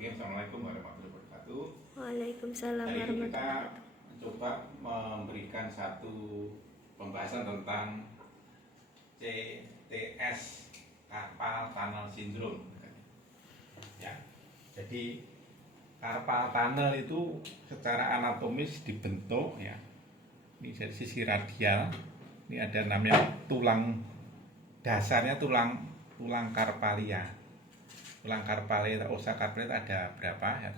Oke, assalamualaikum warahmatullahi wabarakatuh. Waalaikumsalam Hari ini kita warahmatullahi wabarakatuh. coba memberikan satu pembahasan tentang CTS, carpal tunnel syndrome. Ya, jadi carpal tunnel itu secara anatomis dibentuk ya. Ini dari sisi radial. Ini ada namanya tulang dasarnya tulang karpalia. Tulang karpalia, osa karpalia ada berapa ya?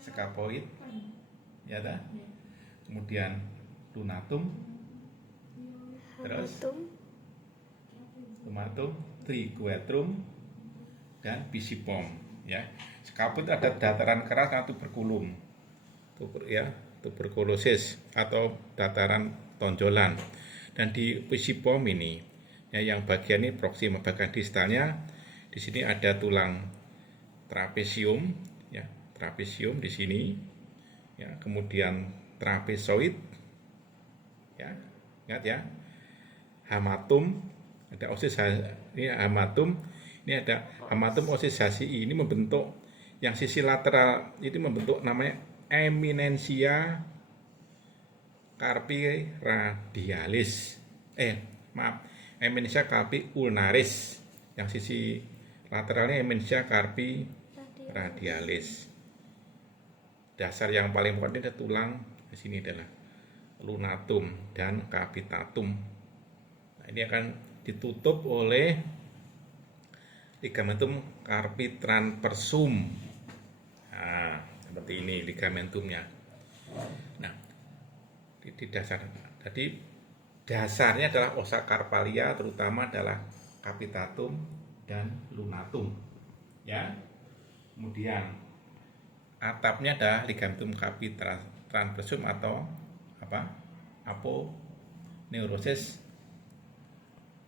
Scapoid, ya dah. Kemudian lunatum, terus lumatum, triguetrum, dan bicipom. Ya, scapoid ada dataran keras atau tuberculum, tuberkulosis atau dataran tonjolan. Dan di bicipom ini, ya, yang bagian ini proxima, bagian distalnya. Di sini ada tulang trapesium, ya, trapesium di sini, ya, kemudian trapezoid, ya, ingat ya, hamatum, ada osis, ini hamatum, ini ada hamatum osisasi, ini membentuk yang sisi lateral itu membentuk namanya eminensia carpi radialis, eminensia carpi ulnaris, yang sisi lateralnya eminensia carpi radialis. Dasar yang paling pokok ini ada tulang di sini adalah lunatum dan capitatum. Nah, ini akan ditutup oleh ligamentum carpi transversum. Nah, seperti ini ligamentumnya. Nah, di dasar, jadi dasarnya adalah osa carpalia, terutama adalah capitatum dan lunatum, ya. Kemudian atapnya adalah ligamentum carpi transversum atau aponeurosis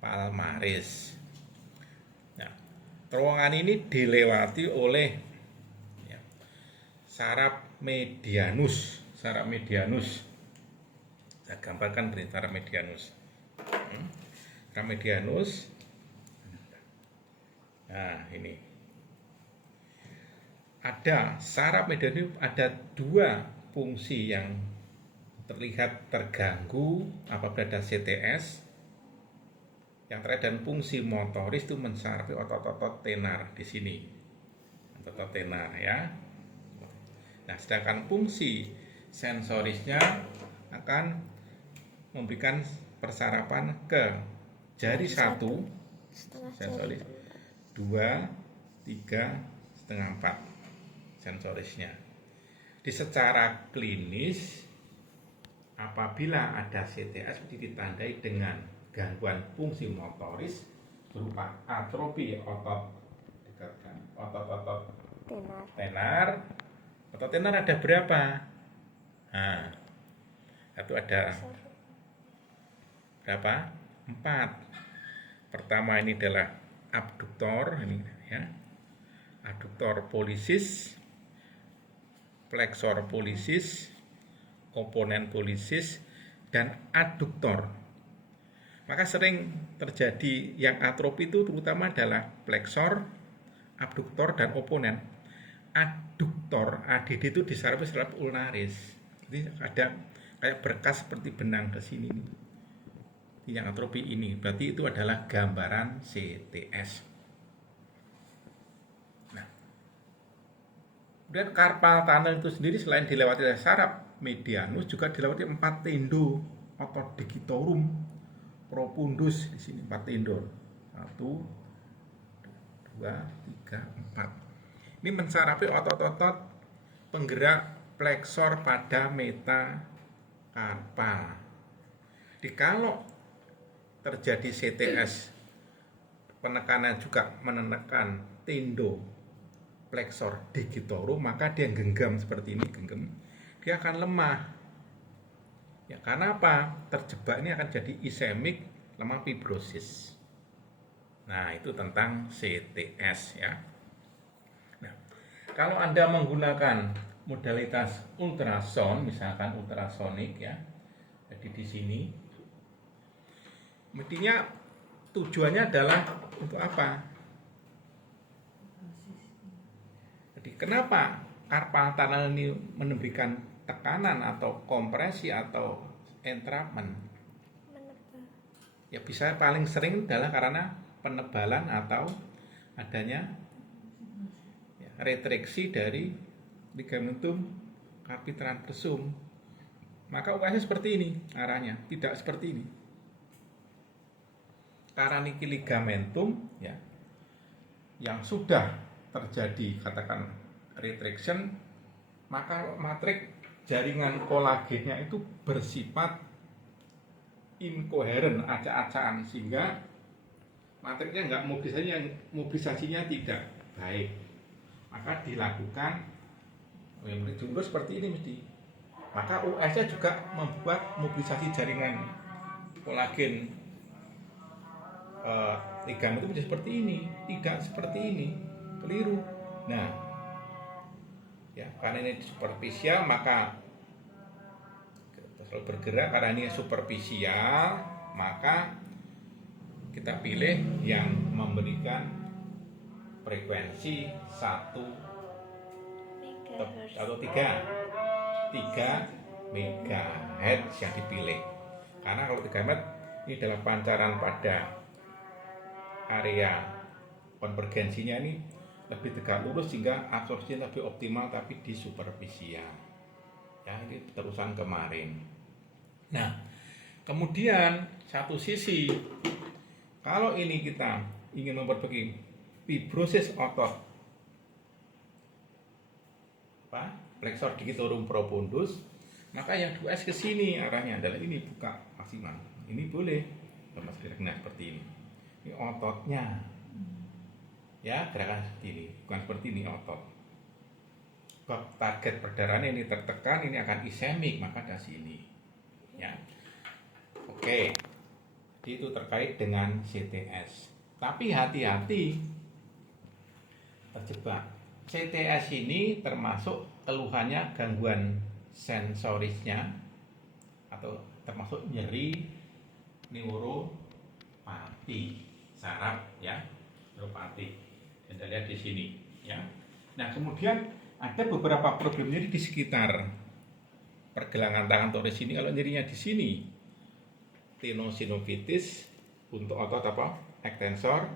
palmaris. Nah, terowongan ini dilewati oleh, ya, saraf medianus. Saya gambarkan dari saraf medianus. Saraf medianus. Nah, ini ada saraf medianus, ada dua fungsi yang terlihat terganggu apabila ada CTS. Yang terakhir, dan fungsi motoris itu mensarapi otot-otot tenar di sini, otot tenar, ya. Nah, sedangkan fungsi sensorisnya akan memberikan persarapan ke jari 1, sensoris 2, 3, setengah 4 sensorisnya. Di secara klinis, apabila ada CTS ditandai dengan gangguan fungsi motoris berupa atrofi otot tenar. Otot tenar ada berapa? Nah, itu ada berapa? 4. Pertama ini adalah abduktor, ini ya, abduktor pollicis, flexor pollicis, komponen pollicis, dan aduktor. Maka sering terjadi yang atrofi itu terutama adalah flexor, abduktor, dan oponen. Aduktor, ADD itu disarapi saraf ulnaris. Jadi ada kayak berkas seperti benang di sini. Yang atrofi ini berarti itu adalah gambaran CTS. Nah, kemudian carpal tunnel itu sendiri selain dilewati oleh saraf medianus juga dilewati 4 tendo otot digitorum profundus di sini, 4 tendon. 1, 2, 3, 4. Ini mensarapi otot-otot penggerak flexor pada metakarpal. Jadi kalau terjadi CTS, penekanan juga menekan tendo flexor digitorum, maka dia genggam seperti ini, dia akan lemah. Ya, karena apa? Terjebak ini akan jadi ischemic lemah fibrosis. Nah, itu tentang CTS, ya. Nah, kalau Anda menggunakan modalitas ultrasound, misalkan ultrasonik, ya. Jadi di sini mestinya tujuannya adalah untuk apa? Jadi kenapa karpal tunnel ini memberikan tekanan atau kompresi atau entrapment? Ya bisa paling sering adalah karena penebalan atau adanya retraksi dari ligamentum carpi transversum. Maka US seperti ini arahnya, tidak seperti ini. Karena niki ligamentum ya yang sudah terjadi katakan retraction, maka matrik jaringan kolagennya itu bersifat inkoheren, acak-acakan, sehingga matriknya enggak mobilisasinya tidak baik. Maka dilakukan jumlah seperti ini mesti. Maka US-nya juga membuat mobilisasi jaringan kolagen ligamen itu menjadi seperti ini, tidak seperti ini, keliru. Nah, ya karena ini superficial maka selalu bergerak, karena ini superficial maka kita pilih yang memberikan frekuensi 1 atau 3 MHz yang dipilih. Karena kalau 3 MHz ini adalah pancaran pada area konvergensinya ini lebih tegak lurus sehingga absorpsinya lebih optimal, tapi di superficial. Ya, ini terusan kemarin. Nah, kemudian satu sisi kalau ini kita ingin memperbaiki fibrosis otot flexor digitorum profundus, maka yang 2S ke sini arahnya adalah ini, buka maksimal. Ini boleh nah seperti ini. Ini ototnya. Ya, gerakan seperti ini, bukan seperti ini otot. Sebab target perdarahan ini tertekan, ini akan ischemic, maka dari sini. Ya. Oke. Jadi itu terkait dengan CTS. Tapi hati-hati terjebak. CTS ini termasuk keluhannya gangguan sensorisnya atau termasuk nyeri neuropati saraf ya, neuropati. Anda lihat di sini ya. Nah, kemudian ada beberapa problem nyeri di sekitar pergelangan tangan toris ini. Kalau nyerinya di sini tenosynovitis untuk otot apa? Extensor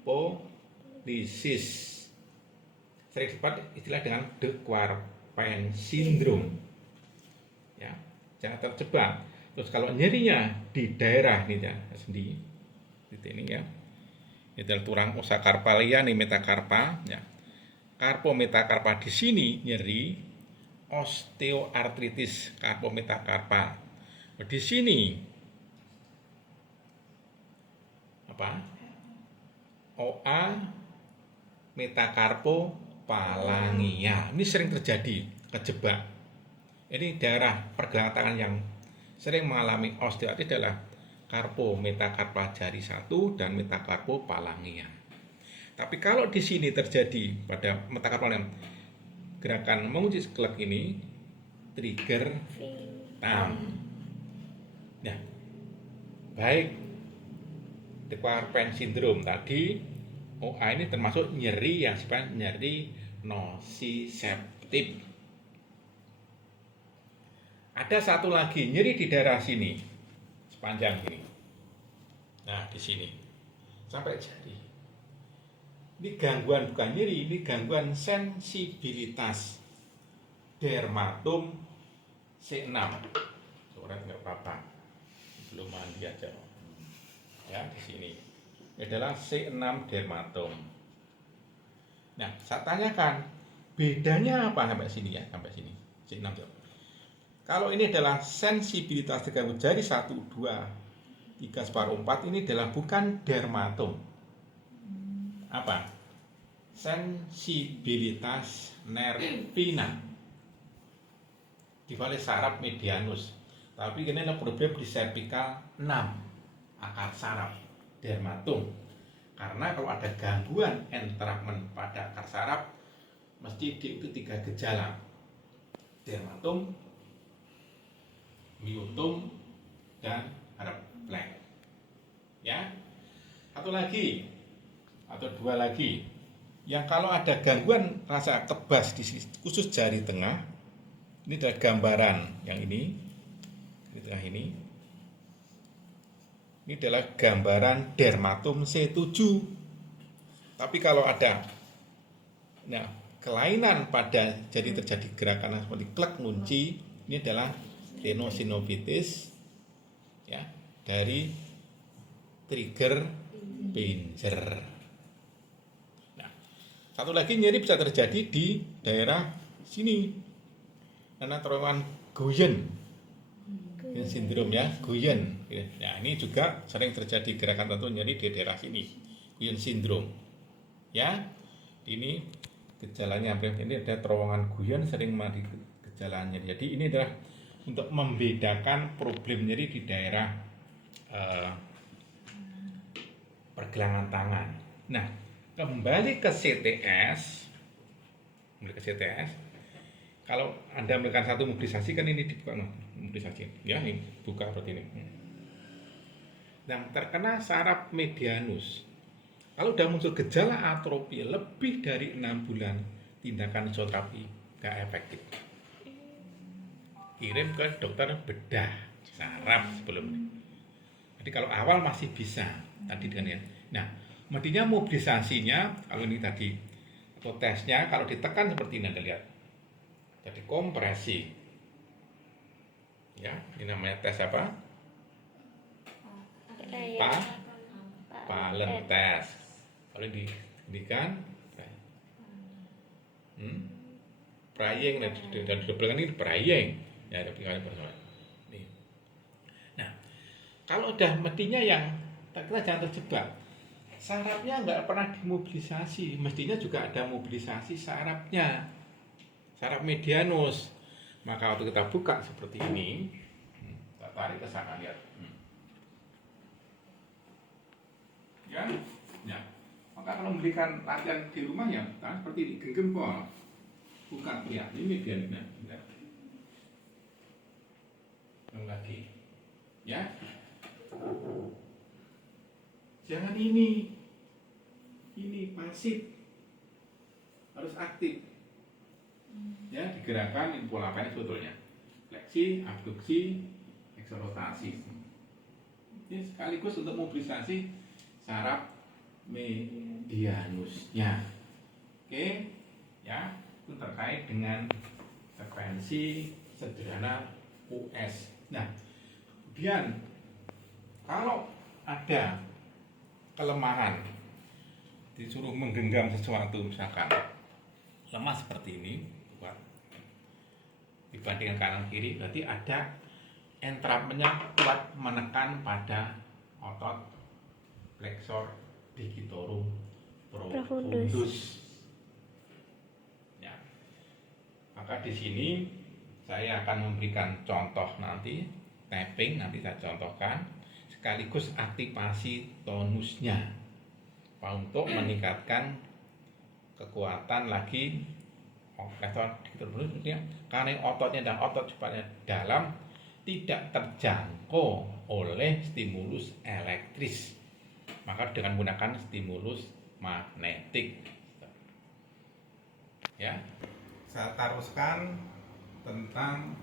pollicis. Sering disebut istilah dengan De Quervain syndrome. Ya, jangan terjebak. Terus kalau nyerinya di daerah ini ya, sendi titik ini ya. Itu tulang osa karpalia nih, metakarpa ya. Karpometakarpa di sini nyeri, osteoartritis karpometakarpa. Di sini apa? OA metakarpo palangia. Ini sering terjadi, kejebak. Ini daerah pergelangan tangan yang sering mengalami osteoartritis adalah karpo metakarpa jari 1 dan metakarpo palangia. Tapi kalau di sini terjadi pada metakarpo palangia, gerakan mengunci skelet ini trigger tam. Nah, baik De Quervain syndrome tadi, OA ini termasuk nyeri yang sifatnya nyeri nociceptif. Ada satu lagi nyeri di daerah sini, sepanjang ini. Nah, di sini sampai jari. Ini gangguan bukan nyeri, ini gangguan sensibilitas dermatom C6. Surat nggak apa-apa, belum mandi aja. Ya, di sini. Ini adalah C6 dermatom. Nah, saya tanyakan, bedanya apa sampai sini ya, sampai sini. C6. Kalau ini adalah sensibilitas terganggu jari 1, 2, 3, separuh 4, ini adalah bukan dermatom. Apa? Sensibilitas nervina. Dibalik saraf medianus. Tapi ini ada problem di cervical 6, akar saraf. Dermatom. Karena kalau ada gangguan entrapment pada akar saraf mesti diikuti 3 gejala: dermatom, myotom, dan refleks. Ya. Satu lagi atau 2 lagi. Yang kalau ada gangguan rasa kebas di khusus jari tengah, ini adalah gambaran yang ini, di tengah ini. Ini adalah gambaran dermatom C7. Tapi kalau ada kelainan pada jadi terjadi gerakan seperti klek ngunci, ini adalah tenosynovitis ya, dari trigger pincer. Nah, satu lagi nyeri bisa terjadi di daerah sini, karena terowongan Guyen sindrom ya, Guyen. Nah, ini juga sering terjadi gerakan tertentu nyeri di daerah sini, Guyen sindrom. Ya, ini gejalanya. Ini ada terowongan Guyen sering mati gejalanya. Jadi ini adalah untuk membedakan problem nyeri di daerah pergelangan tangan. Nah, kembali ke CTS. Kalau Anda melakukan satu mobilisasi, kan ini dibuka mobilisasi. Ya, ini buka seperti ini. Nah, terkena saraf medianus. Kalau sudah muncul gejala atrofi lebih dari 6 bulan, tindakan isoterapi gak efektif. Kirim ke dokter bedah saraf sebelumnya. Jadi kalau awal masih bisa tadi dengan ya. Nah, mestinya mobilisasinya kalau ini tadi atau tesnya kalau ditekan seperti ini Anda lihat. Jadi kompresi. Ya, ini namanya tes apa? Palen tes. Kalau ini kan praying dan didobelkan ini praying. Ya, tapi nah, kalau udah mestinya yang kita jangan terjebak. Sarafnya nggak pernah dimobilisasi, mestinya juga ada mobilisasi sarafnya, saraf medianus. Maka waktu kita buka seperti ini, kita tarik ke sana lihat. Ya. Maka kalau memberikan latihan di rumah ya, seperti ini, genggam pol, buka lihat ini medianusnya. Lagi, ya. Jangan ini pasif, harus aktif. Ya, digerakkan ini pola apa sebetulnya? Fleksi, abduksi, eksorotasi. Ini sekaligus untuk mobilisasi saraf medianusnya. Oke, ya, itu terkait dengan frekuensi sederhana US. Nah, kemudian kalau ada kelemahan, disuruh menggenggam sesuatu, misalkan lemah seperti ini, dibandingkan kanan kiri, berarti ada entrapmentnya kuat menekan pada otot flexor digitorum profundus. Ya. Maka di sini saya akan memberikan contoh nanti, tapping nanti saya contohkan, sekaligus aktivasi tonusnya untuk meningkatkan kekuatan lagi flexor digitorum profundus, karena ototnya dan otot cepatnya dalam tidak terjangkau oleh stimulus elektris, maka dengan menggunakan stimulus magnetik. Ya, saya teruskan tentang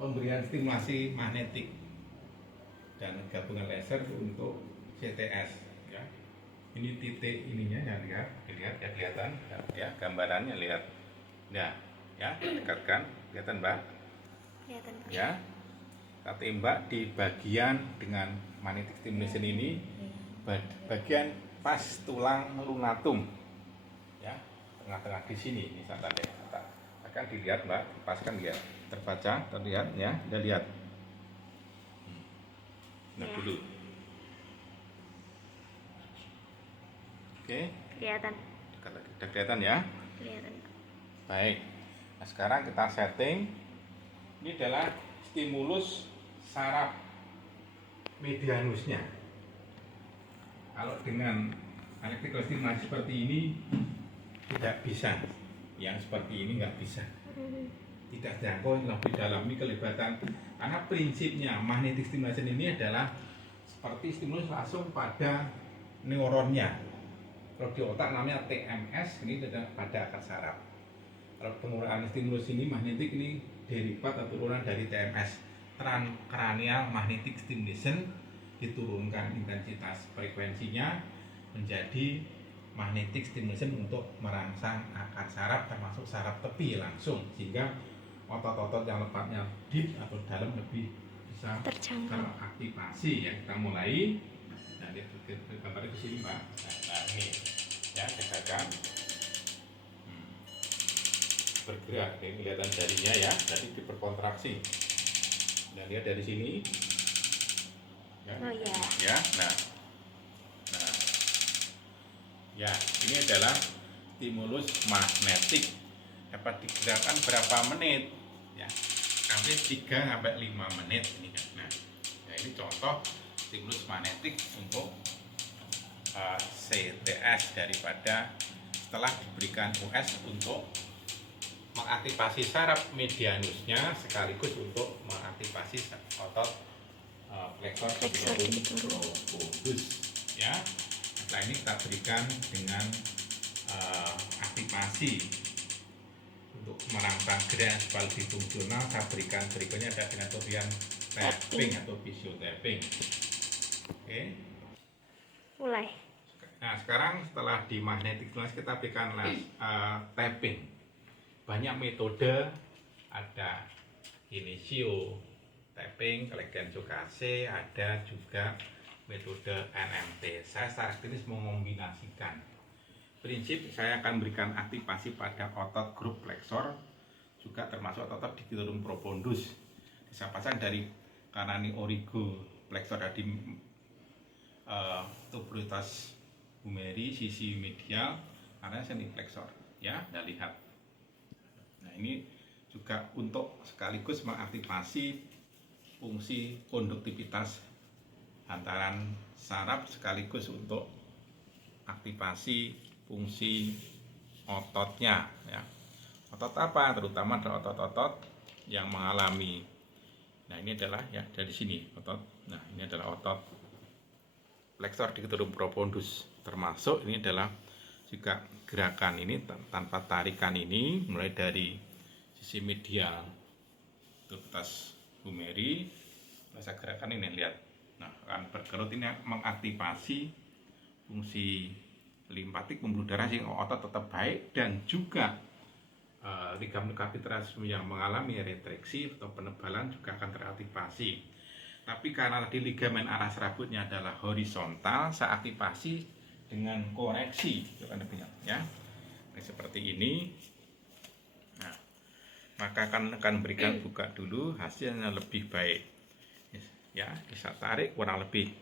pemberian stimulasi magnetik dan gabungan laser untuk CTS. Ya, ini titik ininya ya, lihat ya, kelihatan ya, gambarannya lihat. Nah, ya, dekatkan, kelihatan Mbak? Kelihatan. Ya, kita tembak di bagian dengan magnetic stimulation ini, bagian pas tulang lunatum, ya, tengah-tengah di sini. Ini saya tadi akan dilihat Mbak, paskan dia terbaca, terlihat ya, kita lihat. Nah ya. Dulu. Oke. Kelihatan. Sudah kelihatan ya? Kelihatan. Baik. Nah, sekarang kita setting. Ini adalah stimulus saraf medianusnya. Kalau dengan electrical stimulasi seperti ini tidak bisa, yang seperti ini nggak bisa, tidak jangkau yang lebih dalam. Ini kelibatan, karena prinsipnya magnetic stimulation ini adalah seperti stimulus langsung pada neuronnya, Kalau di otak namanya TMS, ini pada akar saraf. Kalau penggunaan stimulus ini magnetik ini derivat atau turunan dari TMS, transcranial magnetic stimulation, diturunkan intensitas frekuensinya menjadi magnetic stimulation untuk merangsang akar saraf termasuk saraf tepi langsung, sehingga otot-otot yang letaknya deep atau dalam lebih bisa teraktivasi. Ya, kita mulai. Nah, lihat gambarnya di sini, Pak. Nah, ini ya, tegakan bergerak, ini kelihatan jarinya ya, jadi diperkontraksi. Nah, lihat dari sini ya, ya, nah ya, ini adalah stimulus magnetik. Dapat digerakkan berapa menit ya, sampai 3 sampai 5 menit ini kan. Nah, ya, ini contoh stimulus magnetik untuk CTS daripada setelah diberikan US untuk mengaktifasi saraf medianusnya sekaligus untuk mengaktifasi otot flexor profundus ya. Setelah ini kita berikan dengan aktivasi untuk merangsang gerak supaya lebih fungsional. Saya berikan berikutnya ada dengan metode tapping atau physio tapping. Oke. Mulai. Nah, sekarang setelah di magnetic stimulus kita berikan tapping. Banyak metode, ada initio tapping, Kenzo Kase, ada juga metode NMT. Saya secara klinis mengombinasikan. Prinsip saya akan berikan aktivasi pada otot grup flexor, juga termasuk otot digitorum profundus. Saya pasang dari kanani origo flexor di tubulitas humeri sisi medial, karena seni flexor. Ya, Anda lihat. Nah, ini juga untuk sekaligus mengaktifasi fungsi konduktivitas hantaran saraf sekaligus untuk aktivasi fungsi ototnya ya. Otot apa? Terutama adalah otot-otot yang mengalami. Nah, ini adalah ya dari sini otot. Nah, ini adalah otot flexor digitorum profundus, termasuk ini adalah juga gerakan ini tanpa tarikan ini mulai dari sisi medial tubulitas humeri, masa gerakan ini lihat. Nah, akan bergelut ini mengaktifasi fungsi limpatik pembuluh darah sehingga otot tetap baik, dan juga ligamen kapitalisme yang mengalami retraksi atau penebalan juga akan teraktivasi. Tapi karena tadi ligamen aras rambutnya adalah horizontal, saya aktivasi dengan koreksi ya. Seperti ini. Nah, maka akan berikan buka dulu, hasilnya lebih baik ya. Bisa tarik kurang lebih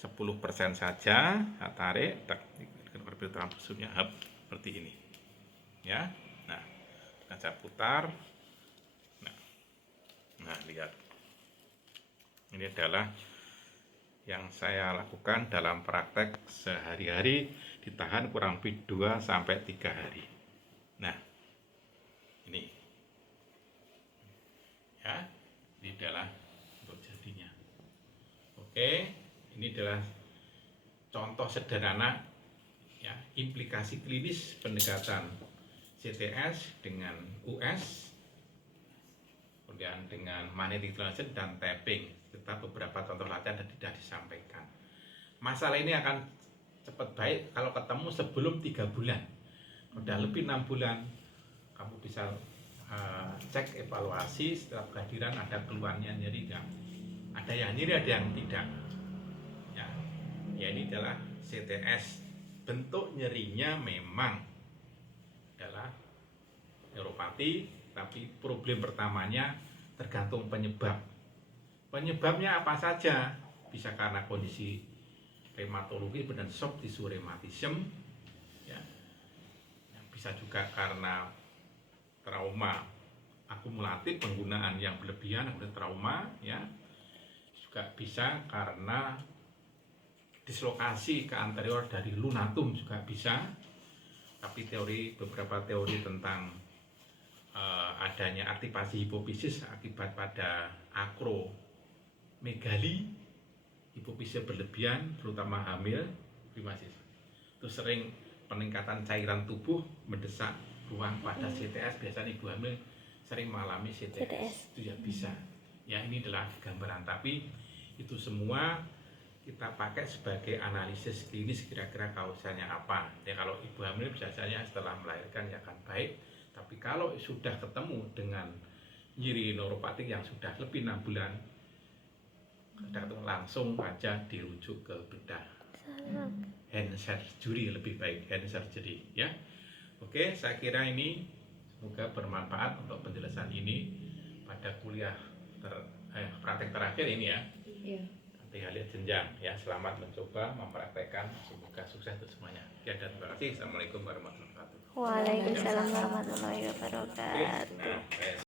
10% saja, saya tarik dengan orbit transfusumnya seperti ini ya. Nah, akan saya putar. Nah, lihat, ini adalah yang saya lakukan dalam praktek sehari-hari, ditahan kurang lebih 2 sampai 3 hari. Nah, ini ya, ini adalah untuk jadinya. Oke, ini adalah contoh sederhana ya, implikasi klinis pendekatan CTS dengan US, kemudian dengan magnetic stimulation dan tapping. Kita beberapa contoh latihan dan tidak disampaikan. Masalah ini akan cepat baik kalau ketemu sebelum 3 bulan. Udah lebih 6 bulan, kamu bisa cek evaluasi setelah kehadiran ada keluhannya nyeri enggak. Ada yang nyeri, ada yang tidak. Ya, ini adalah CTS. Bentuk nyerinya memang adalah neuropati, tapi problem pertamanya tergantung penyebab. Penyebabnya apa saja? Bisa karena kondisi reumatologi dan soft tissue rheumatism ya. Bisa juga karena trauma akumulatif, penggunaan yang berlebihan kemudian trauma ya. Juga bisa karena dislokasi ke anterior dari lunatum juga bisa. Tapi beberapa teori tentang adanya aktivasi hipofisis akibat pada akromegali, hipofisis berlebihan terutama hamil, itu sering peningkatan cairan tubuh mendesak ruang pada CTS. Biasanya ibu hamil sering mengalami CTS. Itu ya bisa. Ya, ini adalah gambaran, tapi itu semua kita pakai sebagai analisis klinis kira-kira kausalnya apa. Ya, kalau ibu hamil biasanya setelah melahirkan ya akan baik, tapi kalau sudah ketemu dengan nyeri neuropatik yang sudah lebih 6 bulan, langsung aja dirujuk ke bedah hand surgery, lebih baik hand surgery ya. Oke, saya kira ini semoga bermanfaat untuk penjelasan ini pada kuliah praktek terakhir ini ya. Iya. Nanti lihat jenjang ya. Selamat mencoba mempraktekkan, semoga sukses untuk semuanya. Ya, dan terima kasih. Assalamualaikum warahmatullahi wabarakatuh. Waalaikumsalam warahmatullahi wabarakatuh. Oke, nah,